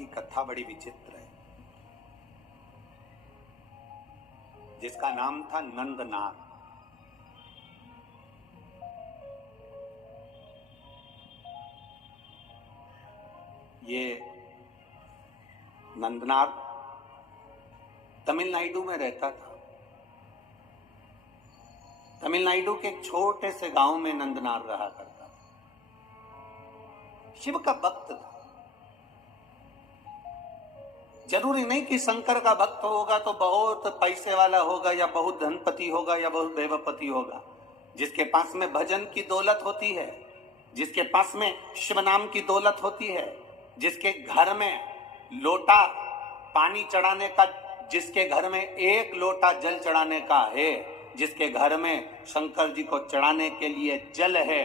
की कथा बड़ी विचित्र है, जिसका नाम था नंदनाथ। ये नंदनाथ तमिलनाडु में रहता था। तमिलनाडु के एक छोटे से गांव में नंदनाथ रहा करता था। शिव का भक्त था। जरूरी नहीं कि शंकर का भक्त होगा तो बहुत पैसे वाला होगा या बहुत धनपति होगा या बहुत देवपति होगा। जिसके पास में भजन की दौलत होती है, जिसके पास में शिव नाम की दौलत होती है, जिसके घर में लोटा पानी चढ़ाने का, जिसके घर में एक लोटा जल चढ़ाने का है, जिसके घर में शंकर जी को चढ़ाने के लिए जल है,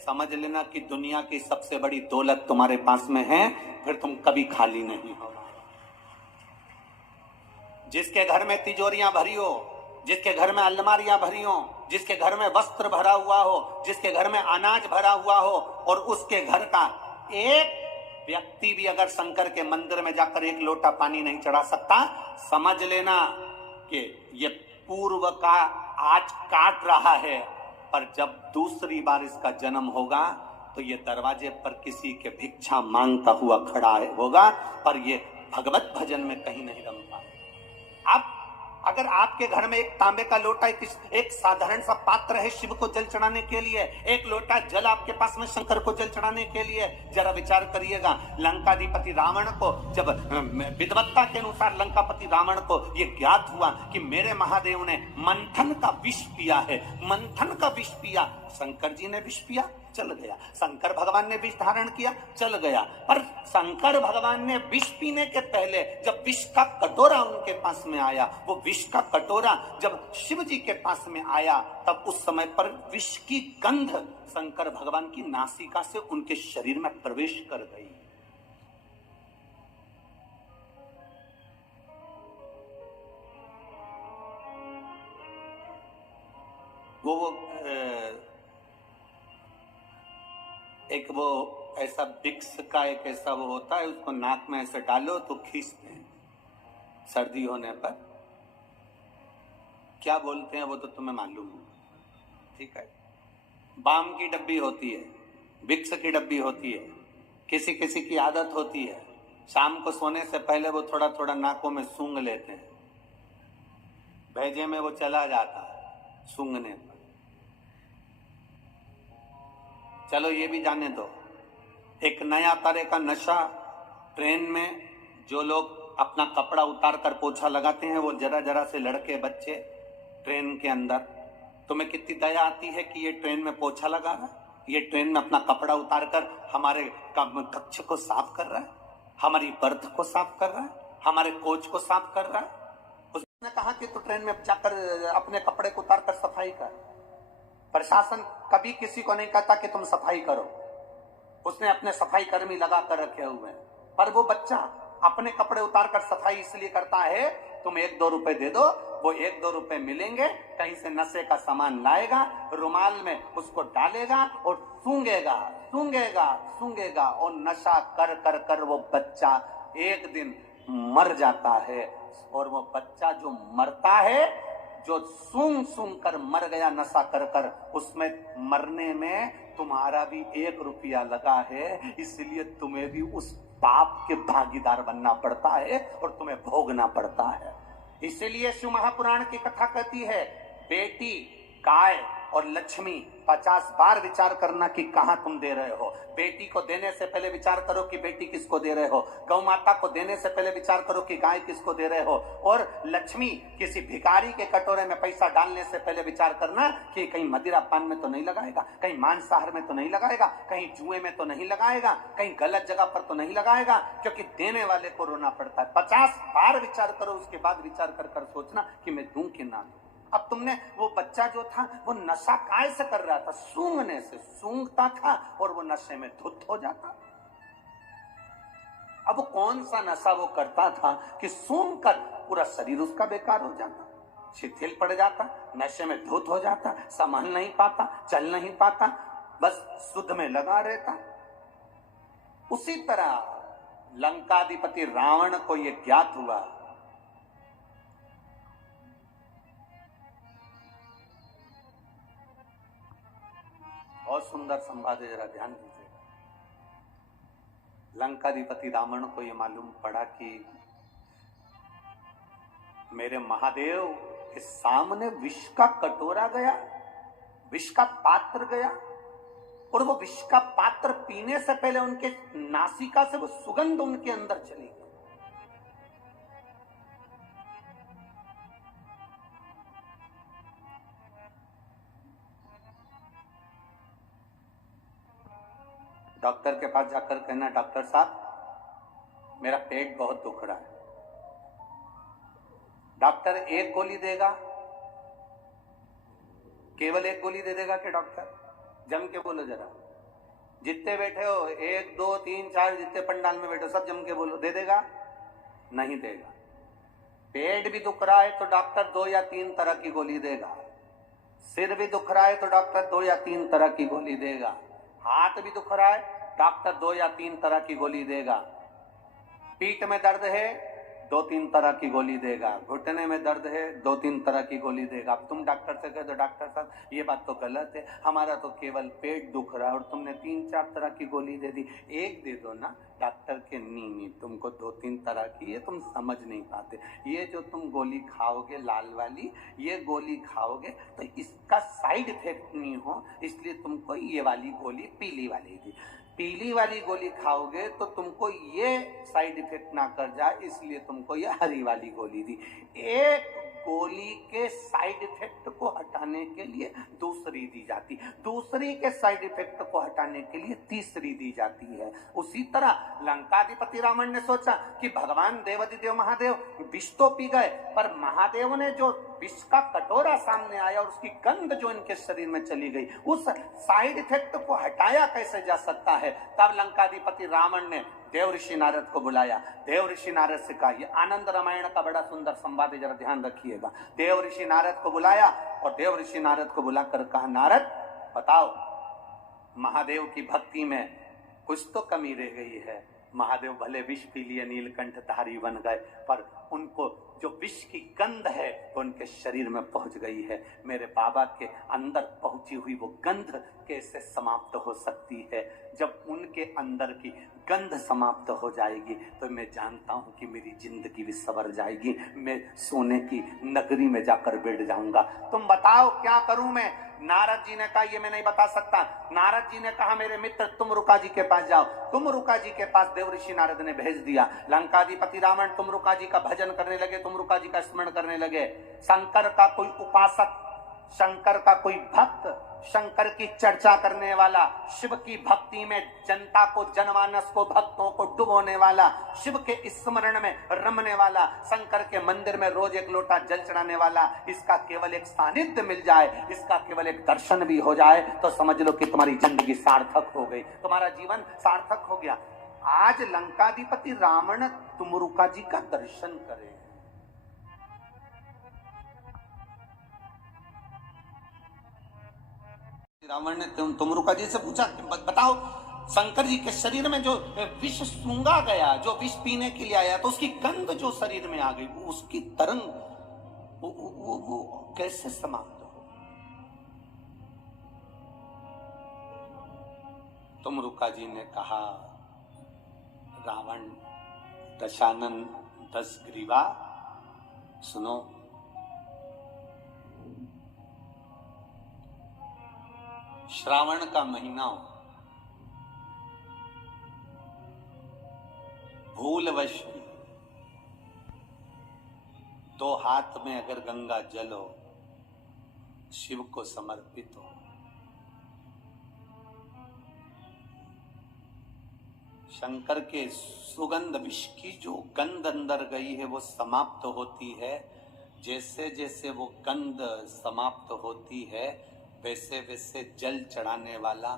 समझ लेना कि दुनिया की सबसे बड़ी दौलत तुम्हारे पास में है, फिर तुम कभी खाली नहीं होगा। जिसके घर में तिजोरियां भरी हो, जिसके घर में अलमारियां भरी हो, जिसके घर में वस्त्र भरा हुआ हो, जिसके घर में अनाज भरा हुआ हो, और उसके घर का एक व्यक्ति भी अगर शंकर के मंदिर में जाकर एक लोटा पानी नहीं चढ़ा सकता, समझ लेना कि ये पूर्व का आज काट रहा है, पर जब दूसरी बार इसका जन्म होगा तो ये दरवाजे पर किसी के भिक्षा मांगता हुआ खड़ा होगा, पर ये भगवत भजन में कहीं नहीं रम पाएगा। आप अगर आपके घर में एक तांबे का लोटा, एक साधारण सा पात्र है शिव को जल चढ़ाने के लिए, एक लोटा जल आपके पास में शंकर को जल चढ़ाने के लिए, जरा विचार करिएगा। लंकाधिपति रावण को जब विद्वत्ता के अनुसार लंकापति रावण को यह ज्ञात हुआ कि मेरे महादेव ने मंथन का विष पिया है, मंथन का विष पिया, शंकर जी ने विष पिया, चल गया। शंकर भगवान ने विष धारण किया, चल गया। पर शंकर भगवान ने विष पीने के पहले जब विष का कटोरा उनके पास में आया, वो विष का कटोरा जब शिव जी के पास में आया, तब उस समय पर विष की गंध शंकर भगवान की नासिका से उनके शरीर में प्रवेश कर गई। वो ऐसा विक्स का एक ऐसा वो होता है, उसको नाक में ऐसे डालो तो खींचते हैं सर्दी होने पर। क्या बोलते हैं वो तो तुम्हें मालूम है, ठीक है। बाम की डब्बी होती है, विक्स की डब्बी होती है। किसी किसी की आदत होती है शाम को सोने से पहले वो थोड़ा थोड़ा नाकों में सूंघ लेते हैं, भेजे में वो चला जाता है सूंघने पर। चलो ये भी जाने दो, एक नया तरह का नशा ट्रेन में जो लोग अपना कपड़ा उतार कर पोछा लगाते हैं, वो जरा जरा से लड़के बच्चे ट्रेन के अंदर, तुम्हें कितनी दया आती है कि ये ट्रेन में पोछा लगा रहा है, ये ट्रेन में अपना कपड़ा उतार कर हमारे कक्ष को साफ कर रहा है, हमारी बर्थ को साफ कर रहा है, हमारे कोच को साफ कर रहा है। उसने कहा कि तू ट्रेन में जाकर अपने कपड़े को उतार कर सफाई कर। प्रशासन कभी किसी को नहीं कहता कि तुम सफाई करो, उसने अपने सफाई कर्मी लगा कर रखे हुए हैं। पर वो बच्चा अपने कपड़े उतार कर सफाई इसलिए करता है, तुम 1-2 रुपए दे दो, वो 1-2 रुपए मिलेंगे, कहीं से नशे का सामान लाएगा, रुमाल में उसको डालेगा और सूंघेगा सूंघेगा सूंघेगा, और नशा कर कर कर वो बच्चा एक दिन मर जाता है। और वो बच्चा जो मरता है, जो सूंघ सूंघ कर मर गया नशा कर कर, उसमें मरने में तुम्हारा भी 1 रुपया लगा है, इसलिए तुम्हें भी उस पाप के भागीदार बनना पड़ता है और तुम्हें भोगना पड़ता है। इसलिए शिव महापुराण की कथा कहती है, बेटी, गाय और लक्ष्मी 50 बार विचार करना कि कहां तुम दे रहे हो। बेटी को देने से पहले विचार करो कि बेटी किसको दे रहे हो, गौ माता को देने से पहले विचार करो कि गाय किसको दे रहे हो, और लक्ष्मी किसी भिखारी के कटोरे में पैसा डालने से पहले विचार करना कि कहीं मदिरा पान में तो नहीं लगाएगा, कहीं मांसाहार में तो नहीं लगाएगा, कहीं जुए में तो नहीं लगाएगा, कहीं गलत जगह पर तो नहीं लगाएगा, क्योंकि देने वाले को रोना पड़ता है। 50 बार विचार करो, उसके बाद विचार कर कर सोचना कि मैं दूं कि ना दूं। अब तुमने, वो बच्चा जो था वो नशा काय से कर रहा था, सूंघने से सूंघता था और वो नशे में धुत हो जाता। अब वो कौन सा नशा वो करता था कि सूंघ कर पूरा शरीर उसका बेकार हो जाता, शिथिल पड़ जाता, नशे में धुत हो जाता, संभल नहीं पाता, चल नहीं पाता, बस शुद्ध में लगा रहता। उसी तरह लंकाधिपति रावण को यह ज्ञात हुआ बहुत सुंदर संवाद है, जरा ध्यान दीजिएगा। लंकाधिपति रावण को यह मालूम पड़ा कि मेरे महादेव के सामने विष का कटोरा गया, विष का पात्र गया, और वो विष का पात्र पीने से पहले उनके नासिका से वो सुगंध उनके अंदर चली गई। डॉक्टर के पास जाकर कहना, डॉक्टर साहब मेरा पेट बहुत दुख रहा है। डॉक्टर एक गोली देगा, केवल एक गोली दे देगा कि डॉक्टर? जम के बोलो जरा, जितने बैठे हो, 1 2 3 4 जितने पंडाल में बैठे हो सब जम के बोलो, दे देगा? नहीं देगा। पेट भी दुख रहा है तो डॉक्टर 2 या 3 तरह की गोली देगा। सिर भी दुख रहा है तो डॉक्टर 2 या 3 तरह की गोली देगा। हाथ भी दुख रहा है, डॉक्टर 2 या 3 तरह की गोली देगा। पीठ में दर्द है, 2-3 तरह की गोली देगा। घुटने में दर्द है, 2-3 तरह की गोली देगा। अब तुम डॉक्टर से कह दो, डॉक्टर साहब ये बात तो गलत है, हमारा तो केवल पेट दुख रहा है और तुमने 3-4 तरह की गोली दे दी। एक दे दो ना। डॉक्टर के नहीं, तुमको 2-3 तरह की, ये तुम समझ नहीं पाते। ये जो तुम गोली खाओगे लाल वाली, ये गोली खाओगे तो इसका साइड इफेक्ट नहीं हो, इसलिए तुमको ये वाली गोली पीली वाली दी। पीली वाली गोली खाओगे तो तुमको ये साइड इफेक्ट ना कर जाए, इसलिए तुमको ये हरी वाली गोली दी। एक गोली के साइड इफेक्ट को हटाने के लिए दूसरी दी जाती, दूसरी के साइड इफेक्ट को हटाने के लिए तीसरी दी जाती है। उसी तरह लंकाधिपति रावण ने सोचा कि भगवान देवाधिदेव महादेव विष तो पी गए, पर महादेव ने जो विष का कटोरा सामने आया और उसकी गंध जो इनके शरीर में चली गई, उस साइड इफेक्ट को हटाया कैसे जा सकता है? तब लंकाधिपति रावण ने देव ऋषि नारद को बुलाया। देव ऋषि नारद से कहा, ये आनंद रामायण का बड़ा सुंदर संवाद है, जरा ध्यान रखिएगा। देव ऋषि नारद को बुलाया और देव ऋषि नारद को बुलाकर कहा, नारद बताओ, महादेव की भक्ति में कुछ तो कमी रह गई है। महादेव भले विष पी लिए, नीलकंठ धारी बन गए, पर उनको जो विष की गंध है वो उनके शरीर में पहुंच गई है। मेरे बाबा के अंदर पहुंची हुई वो गंध कैसे समाप्त हो सकती है? जब उनके अंदर की गंध समाप्त हो जाएगी तो मैं जानता हूं कि मेरी जिंदगी भी सवर जाएगी, मैं सोने की नगरी में जाकर बैठ जाऊंगा। तुम बताओ क्या करूं मैं? नारद जी ने कहा, ये मैं नहीं बता सकता। नारद जी ने कहा, मेरे मित्र तुम रुका जी के पास जाओ। तुम रुका जी के पास देव ऋषि नारद ने भेज दिया। लंकाधिपति रावण तुम रुका जी का भजन करने लगे, तुम रुका जी का स्मरण करने लगे। शंकर का कोई उपासक, शंकर का कोई भक्त, शंकर की चर्चा करने वाला, शिव की भक्ति में जनता को, जनमानस को, भक्तों को डुबोने वाला, शिव के स्मरण में रमने वाला, शंकर के मंदिर में रोज 1 लोटा जल चढ़ाने वाला, इसका केवल एक सानिध्य मिल जाए, इसका केवल एक दर्शन भी हो जाए तो समझ लो कि तुम्हारी जिंदगी सार्थक हो गई, तुम्हारा जीवन सार्थक हो गया। आज लंकाधिपति रावण तुमरुका जी का दर्शन करे। रावण ने तुमरुका जी से पूछा, बताओ शंकर जी के शरीर में जो विष सूंघा गया, जो विष पीने के लिए आया, तो उसकी गंध जो शरीर में आ गई, उसकी तरंग वो कैसे समाप्त हो? तुमरुका जी ने कहा, रावण दशानन 10 ग्रीवा, सुनो, श्रावण का महीना हो, भूलवश 2 हाथ में अगर गंगा जल हो, शिव को समर्पित हो, शंकर के सुगंध विष की जो गंध अंदर गई है वो समाप्त होती है। जैसे जैसे वो गंध समाप्त होती है वैसे वैसे जल चढ़ाने वाला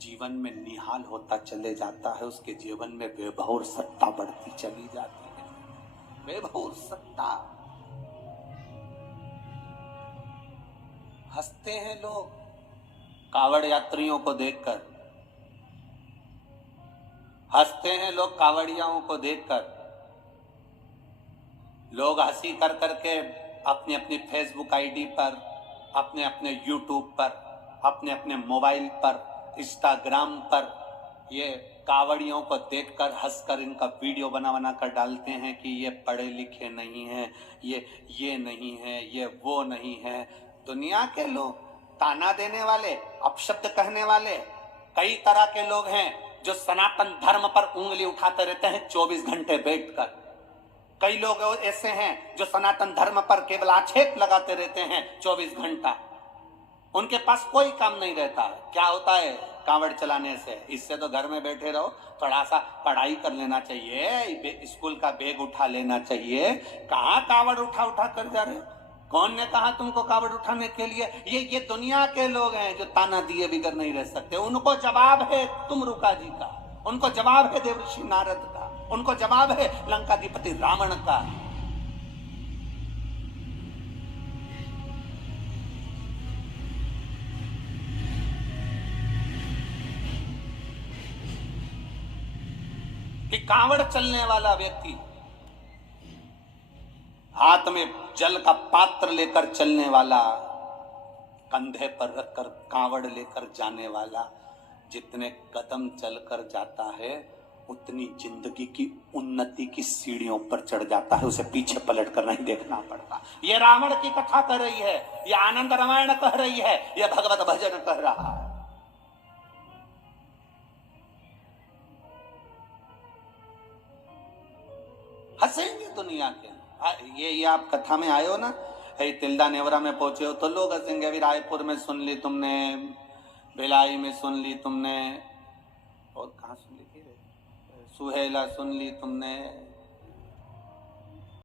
जीवन में निहाल होता चले जाता है, उसके जीवन में वैभव सत्ता बढ़ती चली जाती है। वैभव सत्ता, हंसते हैं लोग कावड़ यात्रियों को देखकर, हंसते हैं लोग कावड़ियाओं को देखकर। लोग हंसी कर करके अपनी अपनी फेसबुक आईडी पर, अपने अपने यूट्यूब पर, अपने अपने मोबाइल पर, इंस्टाग्राम पर ये कावड़ियों को देखकर हंसकर इनका वीडियो बना बना कर डालते हैं कि ये पढ़े लिखे नहीं हैं, ये नहीं है, ये वो नहीं है। दुनिया के लोग, ताना देने वाले, अपशब्द कहने वाले, कई तरह के लोग हैं जो सनातन धर्म पर उंगली उठाते रहते हैं 24 घंटे बैठकर। कई लोग ऐसे हैं जो सनातन धर्म पर केवल आक्षेप लगाते रहते हैं 24 घंटा। उनके पास कोई काम नहीं रहता। क्या होता है कांवड़ चलाने से? इससे तो घर में बैठे रहो, थोड़ा सा पढ़ाई कर लेना चाहिए, स्कूल का बैग उठा लेना चाहिए। कहाँ कांवड़ उठा उठा कर जा रहे? कौन ने कहा तुमको कांवड़ उठाने के लिए? ये दुनिया के लोग हैं जो ताना दिए बिगर नहीं रह सकते। उनको जवाब है तुमरुका जी का, उनको जवाब है देवर्षि नारद का, उनको जवाब है लंकाधिपति रावण का। कि कांवड़ चलने वाला व्यक्ति, हाथ में जल का पात्र लेकर चलने वाला, कंधे पर रखकर कांवड़ लेकर जाने वाला, जितने कदम चलकर जाता है उतनी जिंदगी की उन्नति की सीढ़ियों पर चढ़ जाता है। उसे पीछे पलट कर नहीं देखना पड़ता। ये रावण की कथा कह रही है, ये आनंद रामायण कह रही है, ये भगवत भजन कह रहा है। हंसेंगे दुनिया के। ये आप कथा में आए हो ना, तिल्दा नेवरा में पहुंचे हो तो लोग हंसेंगे। अभी रायपुर में सुन ली तुमने, भिलाई में सुन ली तुमने, और कहाँ सुन ली थी, सुहेला सुन ली तुमने,